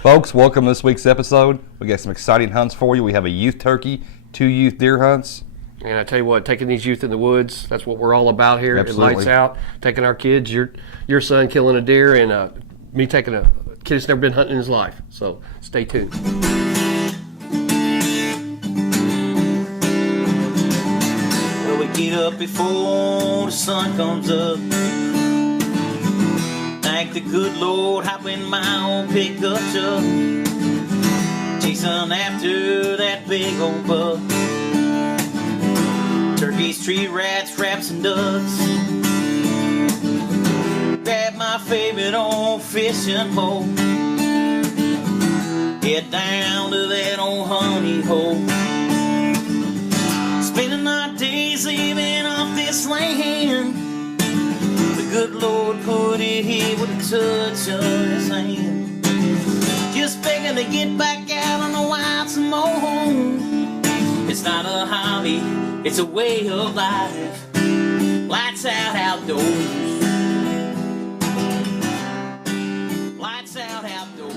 Folks, welcome to this week's episode. We got some exciting hunts for you. We have a youth turkey, 2 youth deer hunts. And I tell you what, taking these youth in the woods, that's what we're all about here. Absolutely. It lights out. Taking our kids, your son killing a deer, and me taking a kid that's never been hunting in his life. So stay tuned. Well, we get up before the sun comes up. Thank the good Lord, hop in my old pickup truck, chasing after that big old buck. Turkeys, tree rats, raps, and ducks. Grab my favorite old fishing pole, head down to that old honey hole. Spending our days living off this land. The good Lord put it here with a touch of his hand. Just begging to get back out on the wild some more. It's not a hobby, it's a way of life. Lights out outdoors. Lights out outdoors.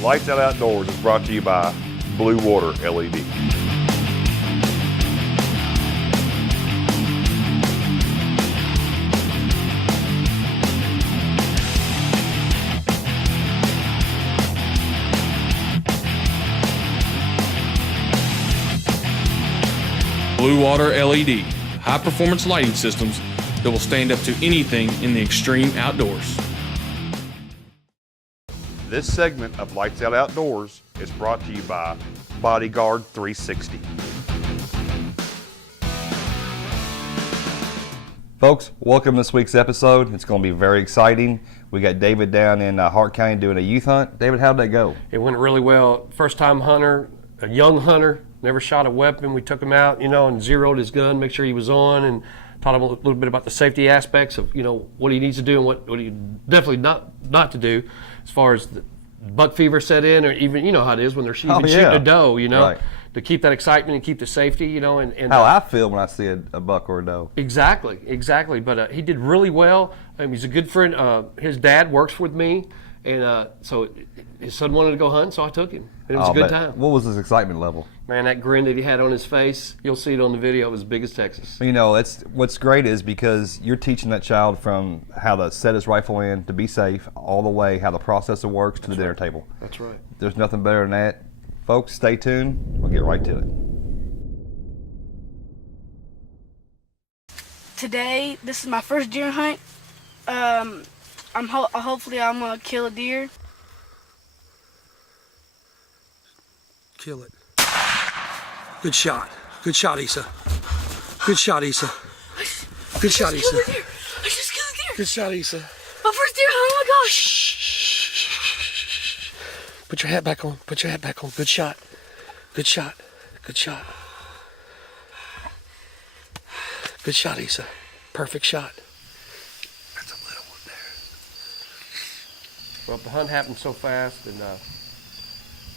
Lights Out Outdoors is brought to you by Blue Water LED. Blue Water LED, high-performance lighting systems that will stand up to anything in the extreme outdoors. This segment of Lights Out Outdoors is brought to you by Bodyguard 360. Folks, welcome to this week's episode. It's going to be very exciting. We got David down in Hart County doing a youth hunt. David, how did that go? It went really well. First-time hunter, a young hunter, never shot a weapon. We took him out, and zeroed his gun, make sure he was on, and taught him a little bit about the safety aspects of, what he needs to do and what he definitely not to do as far as the buck fever set in, or even, how it is when they're shooting a doe, Right. To keep that excitement and keep the safety, and How I feel when I see a buck or a doe. Exactly. But he did really well. He's a good friend. His dad works with me, and so his son wanted to go hunt, so I took him. It was a good time. What was his excitement level? Man, that grin that he had on his face, you'll see it on the video, it was as big as Texas. What's great is because you're teaching that child from how to set his rifle in to be safe, all the way how the processor works to the dinner table. That's right. There's nothing better than that. Folks, stay tuned. We'll get right to it. Today, this is my first deer hunt. Hopefully I'm gonna kill a deer. Kill it. Good shot. Good shot, Issa. Good shot, Issa. Good shot, Issa. I just killed a deer. Good shot, Issa. My first deer hunt. Oh my gosh. Put your hat back on. Put your hat back on. Good shot. Good shot. Good shot. Good shot, Issa. Perfect shot. That's a little one there. Well, the hunt happened so fast, and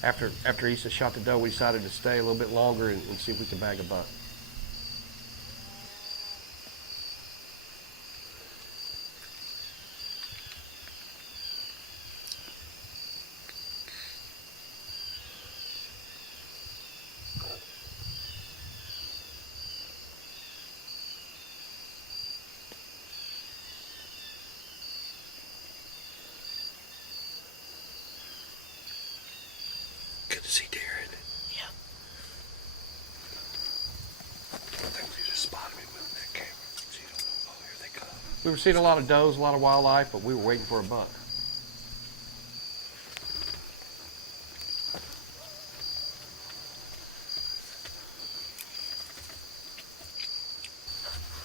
after Issa shot the doe, we decided to stay a little bit longer and see if we could bag a buck. Good to see deer in it. Yeah. I think you just spotted me with that camera. So you don't know. Oh, here they come. We were seeing a lot of does, a lot of wildlife, but we were waiting for a buck.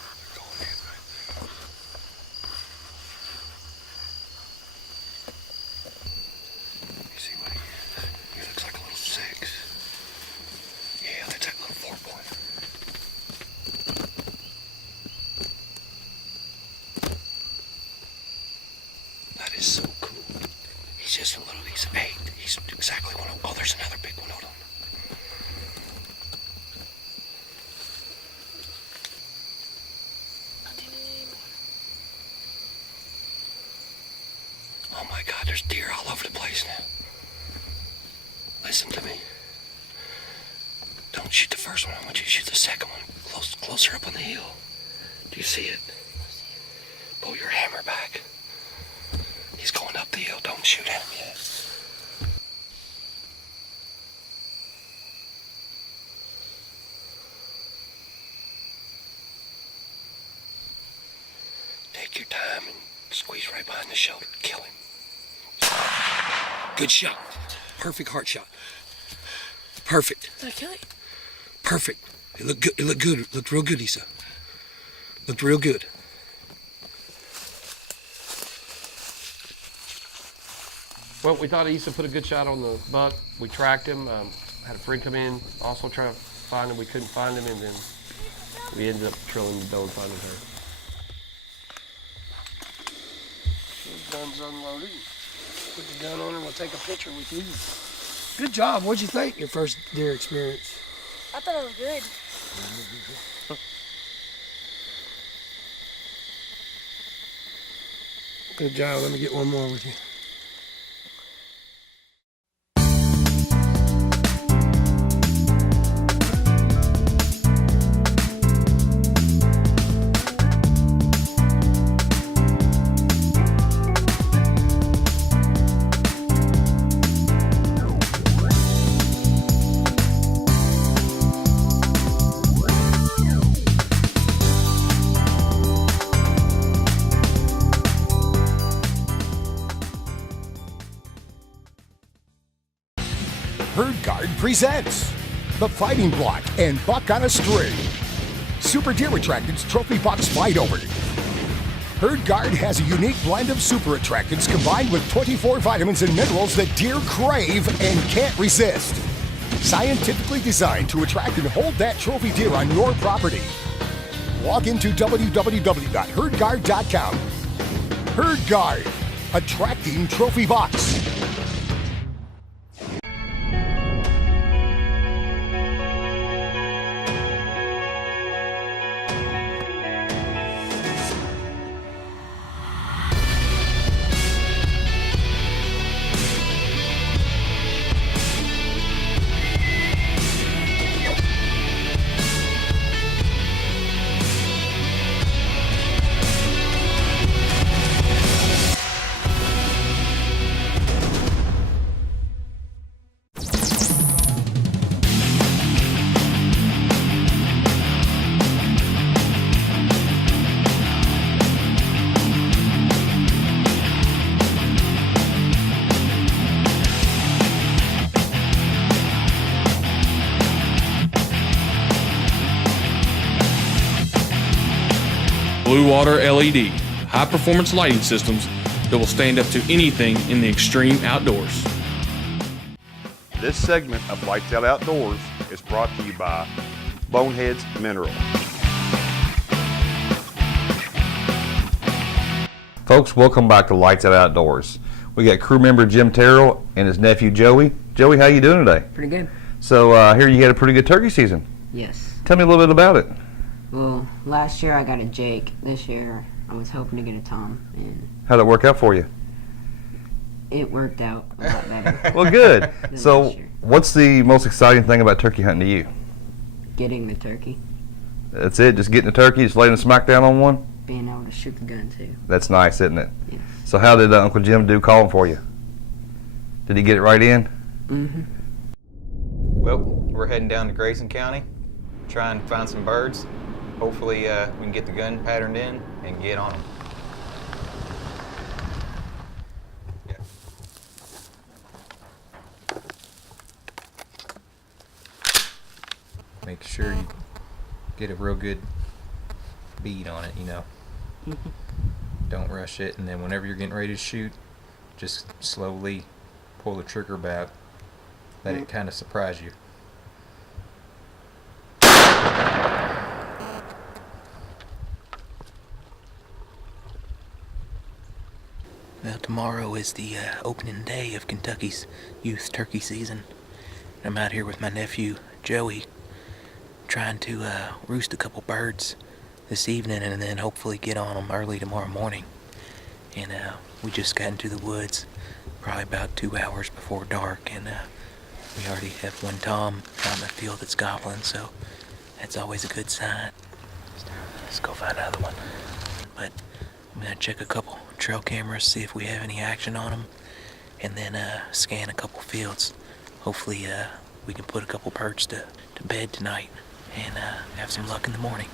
They're going in right there. You see what he is? He looks like a little 6. Yeah, that's that little 4-pointer. That is so cool. He's just a little, he's 8. He's exactly what oh, there's another big one. Hold on. Oh my God, there's deer all over the place now. Listen to me. Don't shoot the first one. I want you to shoot the second one. Closer up on the hill. Do you see it? Pull your hammer back. He's going up the hill. Don't shoot at him yet. Take your time and squeeze right behind the shoulder. Kill him. Good shot. Perfect heart shot. Perfect. Did I kill it? Perfect. It looked good. It looked good. It looked real good, Issa. Looked real good. Well, we thought Issa put a good shot on the buck. We tracked him. Had a friend come in, also trying to find him. We couldn't find him, and then we ended up drilling the doe and finding her. The gun's unloaded. Put the gun on and we'll take a picture with you. Good job. What'd you think, your first deer experience? I thought it was good. Good job. Let me get one more with you. Herd Guard presents The Fighting Block and Buck on a String. Super Deer Attractants Trophy Box Fight Over. Herd Guard has a unique blend of super attractants combined with 24 vitamins and minerals that deer crave and can't resist. Scientifically designed to attract and hold that trophy deer on your property. Log into www.herdguard.com. Herd Guard, attracting trophy box. Blue Water LED, high-performance lighting systems that will stand up to anything in the extreme outdoors. This segment of Lights Out Outdoors is brought to you by Boneheads Mineral. Folks, welcome back to Lights Out Outdoors. We got crew member Jim Terrell and his nephew Joey. Joey, how you doing today? Pretty good. So I hear you had a pretty good turkey season. Yes. Tell me a little bit about it. Well, last year I got a Jake. This year I was hoping to get a Tom, and How'd it work out for you? it worked out a lot better. Well, good. than So last year. what's the most exciting thing about turkey hunting to you? Getting the turkey, That's it? Just getting a turkey, just laying a smack down on one? being able to shoot the gun too. That's nice, isn't it? Yes. So how did Uncle Jim do calling for you? Did he get it right in? Mm-hmm. Well, we're heading down to Grayson County, trying to find some birds. Hopefully we can get the gun patterned in and get on them. Make sure you get a real good bead on it, you know. Don't rush it, and then whenever you're getting ready to shoot, just slowly pull the trigger back. Let it kind of surprise you. Well, tomorrow is the opening day of Kentucky's youth turkey season. I'm out here with my nephew, Joey, trying to roost a couple birds this evening and then hopefully get on them early tomorrow morning. and we just got into the woods probably about 2 hours before dark, and we already have one tom out in the field that's gobbling, so that's always a good sign. Let's go find another one. But I'm gonna check a couple trail cameras, see if we have any action on them, and then scan a couple fields. Hopefully we can put a couple birds to bed tonight and have some luck in the morning.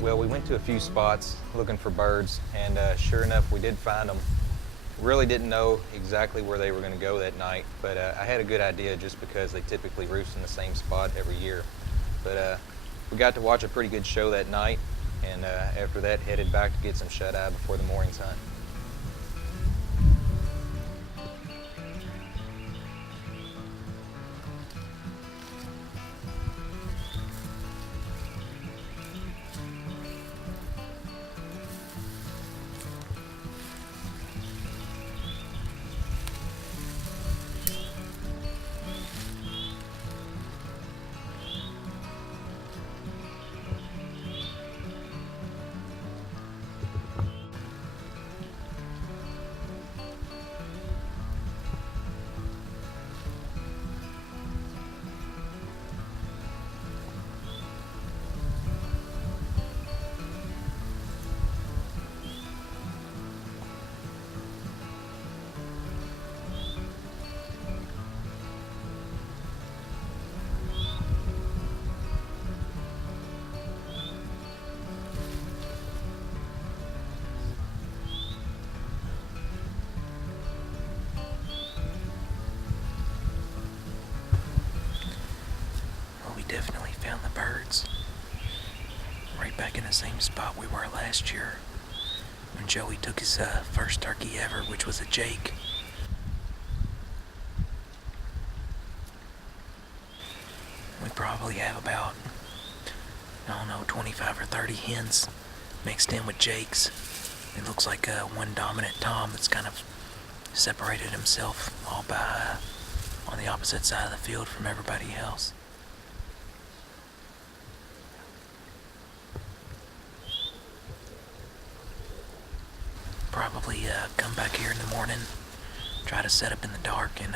Well, we went to a few spots looking for birds, and sure enough, we did find them. Really didn't know exactly where they were going to go that night, but I had a good idea just because they typically roost in the same spot every year. But we got to watch a pretty good show that night, and after that, headed back to get some shut-eye before the morning's hunt. Definitely found the birds. Right back in the same spot we were last year when Joey took his first turkey ever, which was a Jake. We probably have about, 25 or 30 hens mixed in with Jakes. It looks like one dominant tom that's kind of separated himself all by on the opposite side of the field from everybody else. Probably come back here in the morning, try to set up in the dark and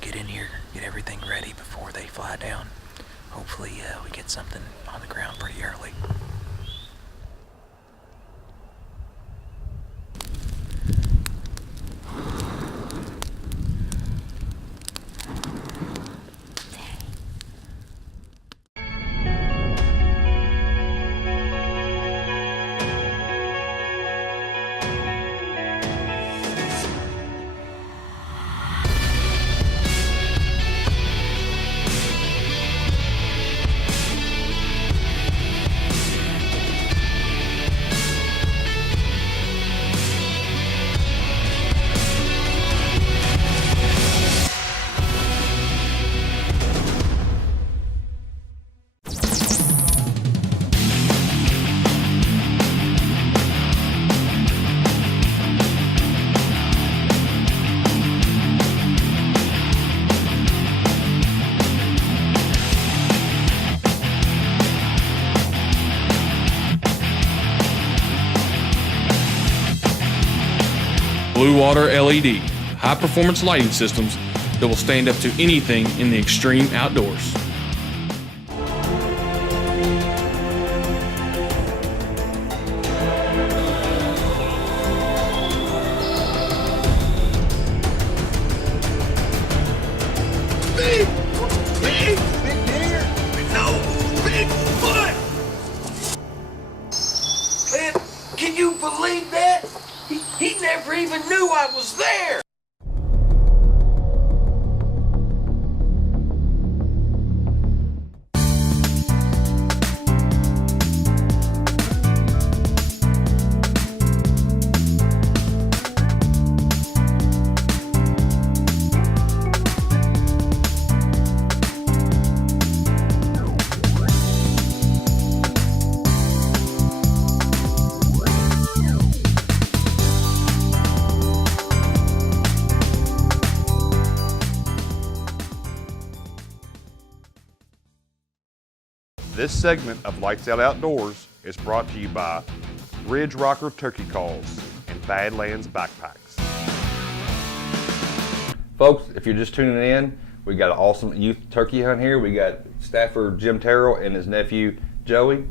get in here, get everything ready before they fly down. Hopefully we get something on the ground pretty early. Blue Water LED, high-performance lighting systems that will stand up to anything in the extreme outdoors. Man, can you believe that? He never even knew I was there. This segment of Lights Out Outdoors is brought to you by Ridge Rocker Turkey Calls and Badlands Backpacks. Folks, if you're just tuning in, we got an awesome youth turkey hunt here. We got staffer Jim Terrell and his nephew Joey.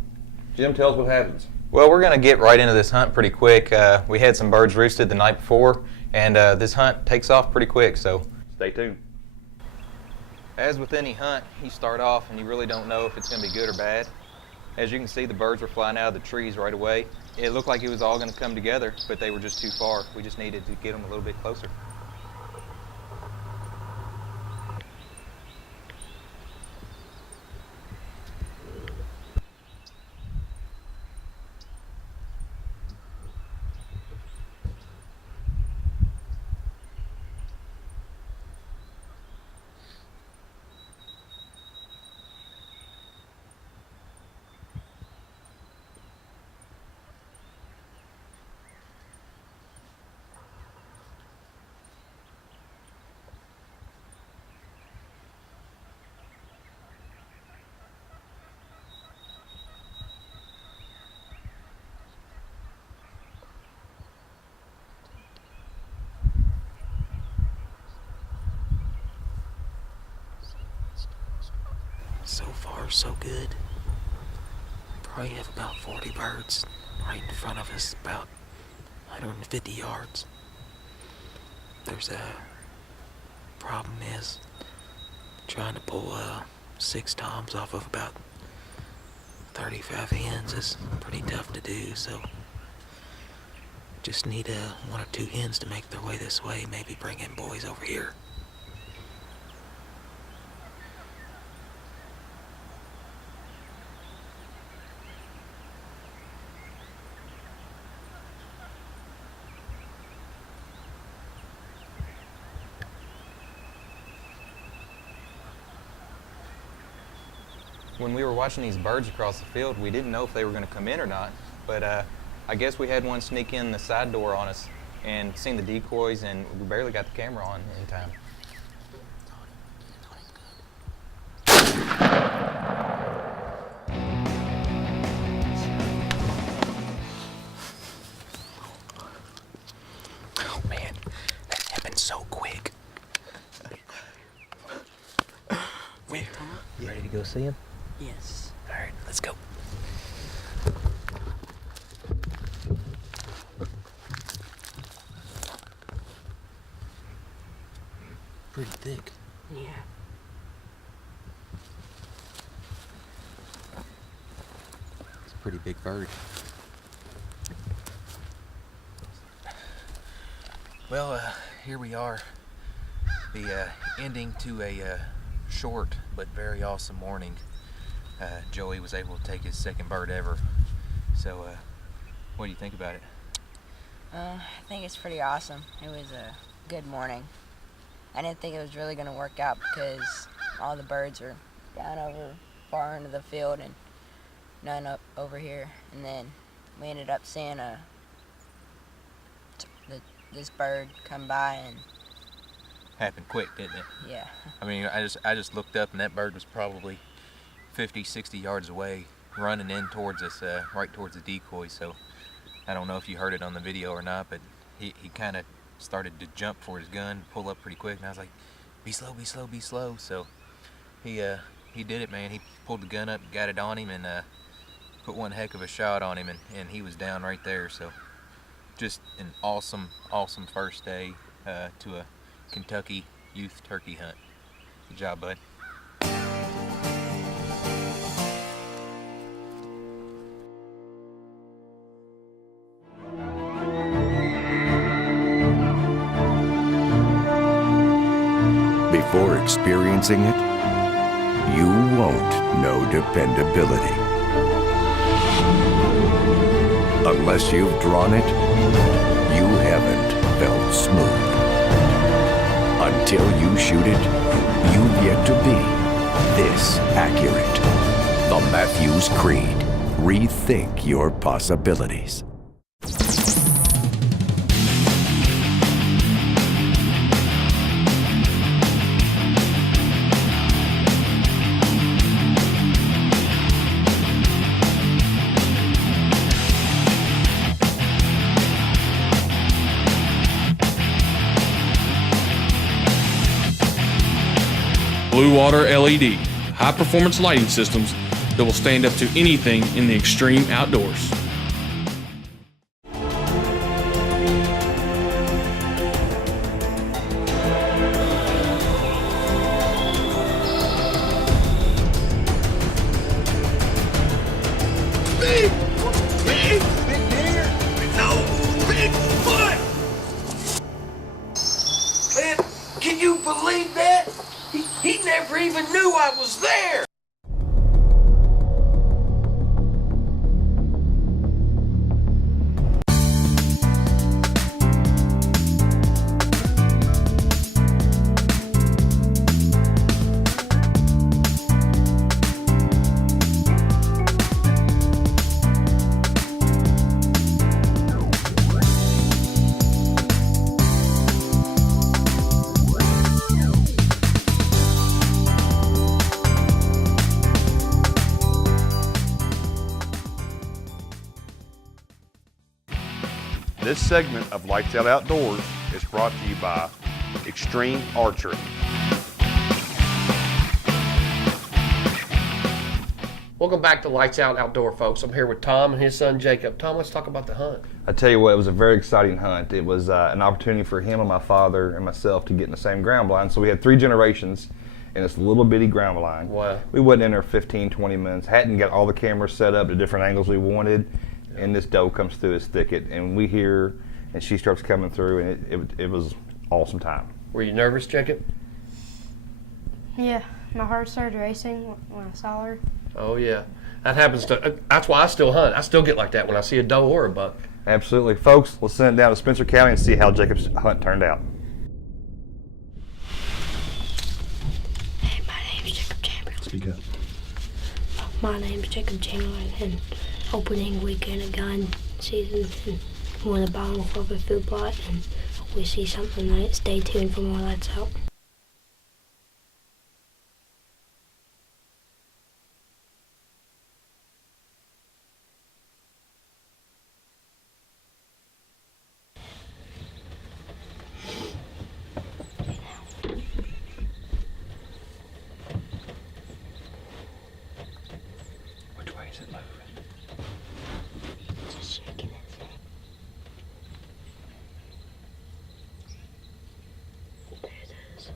Jim, tell us what happens. Well, we're going to get right into this hunt pretty quick. We had some birds roosted the night before, and this hunt takes off pretty quick, so stay tuned. As with any hunt, you start off and you really don't know if it's going to be good or bad. As you can see, the birds were flying out of the trees right away. It looked like it was all going to come together, but they were just too far. We just needed to get them a little bit closer. So far, so good. Probably have about 40 birds right in front of us, about 150 yards. There's a problem is trying to pull 6 toms off of about 35 hens is pretty tough to do, so just need 1 or 2 hens to make their way this way, maybe bring in boys over here. When we were watching these birds across the field, we didn't know if they were going to come in or not, but I guess we had one sneak in the side door on us and seen the decoys, and we barely got the camera on in time. Oh man, that happened so quick. Where? You ready to go see him? Yes. All right, let's go. Pretty thick. Yeah. It's a pretty big bird. Well, here we are. The ending to a short but very awesome morning. Joey was able to take his second bird ever. So, what do you think about it? I think it's pretty awesome. It was a good morning. I didn't think it was really going to work out because all the birds are down over far into the field and none up over here. And then we ended up seeing this bird come by and Happened quick, didn't it? yeah. I mean, I just looked up and that bird was probably 50, 60 yards away, running in towards us, right towards the decoy. So I don't know if you heard it on the video or not, but he kind of started to jump for his gun, pull up pretty quick, and I was like, be slow, be slow, be slow. So he did it, man. He pulled the gun up, got it on him, and put one heck of a shot on him, and he was down right there. So just an awesome first day to a Kentucky youth turkey hunt. Good job, bud. Before experiencing it, you won't know dependability. Unless you've drawn it, you haven't felt smooth. Until you shoot it, you've yet to be this accurate. The Matthews Creed. Rethink your possibilities. Blue Water LED, high-performance lighting systems that will stand up to anything in the extreme outdoors. Man, can you believe that? He never even knew I was there! This segment of Lights Out Outdoors is brought to you by Extreme Archery. Welcome back to Lights Out Outdoor, folks. I'm here with Tom and his son Jacob. Tom, let's talk about the hunt. I tell you what, it was a very exciting hunt. It was an opportunity for him and my father and myself to get in the same ground blind. So we had 3 generations in this little bitty ground blind. Wow. We wasn't in there 15, 20 minutes. Hadn't got all the cameras set up to different angles we wanted. And this doe comes through this thicket, and we hear, and she starts coming through, and it was awesome time. Were you nervous, Jacob? Yeah, my heart started racing when I saw her. Oh yeah, that happens to. That's why I still hunt. I still get like that when I see a doe or a buck. Absolutely, folks. Let's send it down to Spencer County and see how Jacob's hunt turned out. Hey, my name's Jacob Chamberlain. Speak up. My name's Jacob Chamberlain, and opening weekend of gun season, and we're in the bottom of a food plot, and hope we see something tonight. Stay tuned for more Lights Out. Which way is it moving? Just shaking it. There it is.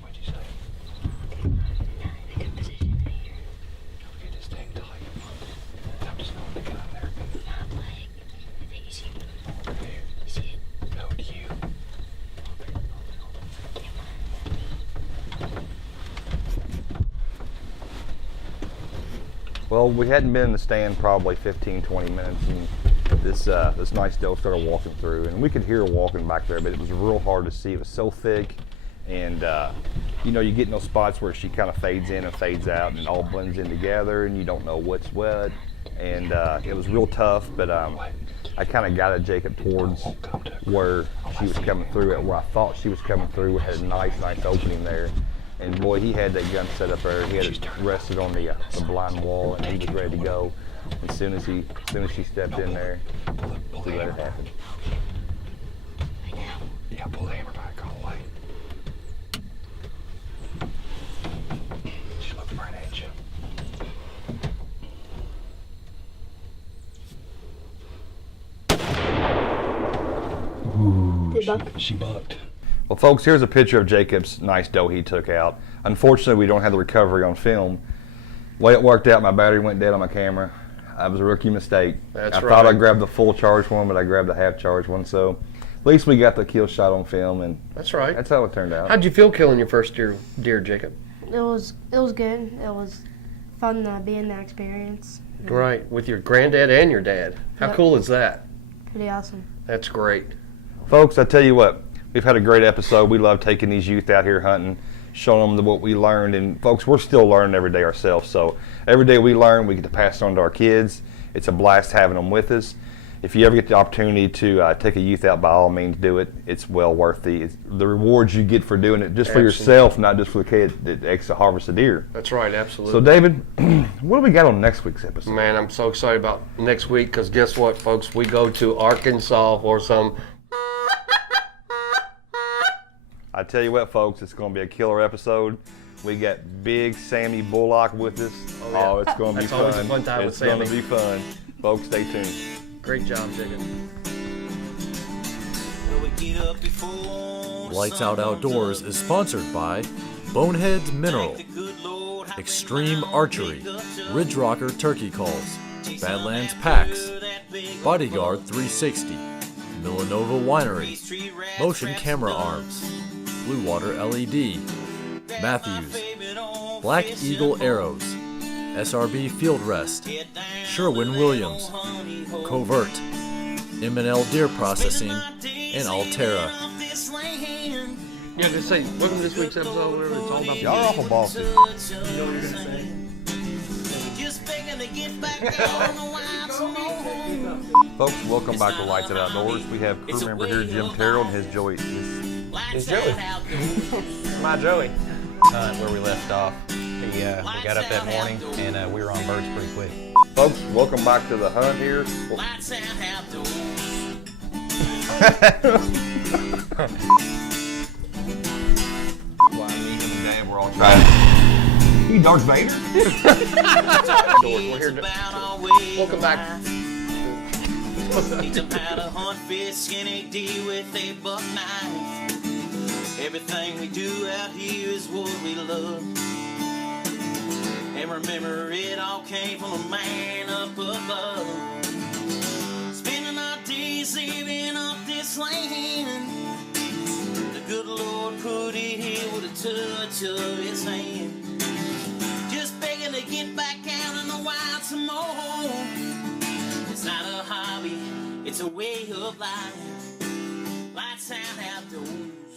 What'd you say? In a good position right here. Okay, just hang tight. I'm just going to get on there. My leg. I think you see it. Over here. You see it? No, you. Well, we hadn't been in the stand probably 15, 20 minutes, and this nice doe started walking through, and we could hear her walking back there, but it was real hard to see. It was so thick, and you know, you get in those spots where she kind of fades in and fades out, and it all blends in together, and you don't know what's what, and it was real tough, but I kind of guided Jacob towards where she was coming through, at where I thought she was coming through. We had a nice opening there. And boy, he had that gun set up there. He had it rested on the blind wall, and he was ready to go. As soon as she stepped in there, we let it happen. Yeah, pull the hammer back all the way. She looked right at you. Ooh, she bucked. Well, folks, here's a picture of Jacob's nice doe he took out. Unfortunately, we don't have the recovery on film. The way it worked out, my battery went dead on my camera. That was a rookie mistake. I thought I grabbed the full charge one, but I grabbed the half charge one. So at least we got the kill shot on film, and that's right. That's how it turned out. How'd you feel killing your first deer, Jacob? It was good. It was fun to be in that experience. Right, with your granddad and your dad. How cool is that? Pretty awesome. That's great. Folks, I tell you what, we've had a great episode. We love taking these youth out here hunting, showing them what we learned. And folks, we're still learning every day ourselves. So every day we learn, we get to pass it on to our kids. It's a blast having them with us. If you ever get the opportunity to take a youth out, by all means do it. It's well worth the rewards you get for doing it, just for yourself, not just for the kid that extra harvest a deer. That's right, absolutely. So David, what do we got on next week's episode? Man, I'm so excited about next week, because guess what, folks? We go to Arkansas for some... I tell you what, folks, it's going to be a killer episode. We got Big Sammy Bullock with us. Oh, it's going to be fun. That's always a fun time with Sammy. It's going to be fun. Folks, stay tuned. Great job, Jacob. Lights Out Outdoors is sponsored by Bonehead Mineral, Extreme Archery, Ridge Rocker Turkey Calls, Badlands Packs, Bodyguard 360, Millanova Winery, Motion Camera Arms, Blue Water LED, Matthews, Black Eagle Arrows, SRB Field Rest, Sherwin-Williams, Covert, M&L Deer Processing, and Altera. Yeah, just say, welcome to this week's episode, whatever, it's all about Y'all are awful bossy. You know what you're going to say? Folks, welcome back to Lights Out Outdoors. We have crew member here, Jim Terrell, and his Joey. It's Joey. My Joey. Where we left off. We got up that morning and we were on birds pretty quick. Folks, welcome back to the hunt here. We're all trying. You Darth Vader? We're here to... Welcome back. Teach them how to hunt fish, skin a deer with a buck knife. Everything we do out here is what we love. And remember, it all came from a man up above. Spending our days living off this land. The good Lord put it here with a touch of his hand. Just begging to get back out in the wild some more. It's not a hobby, it's a way of life. Lights Out Outdoors.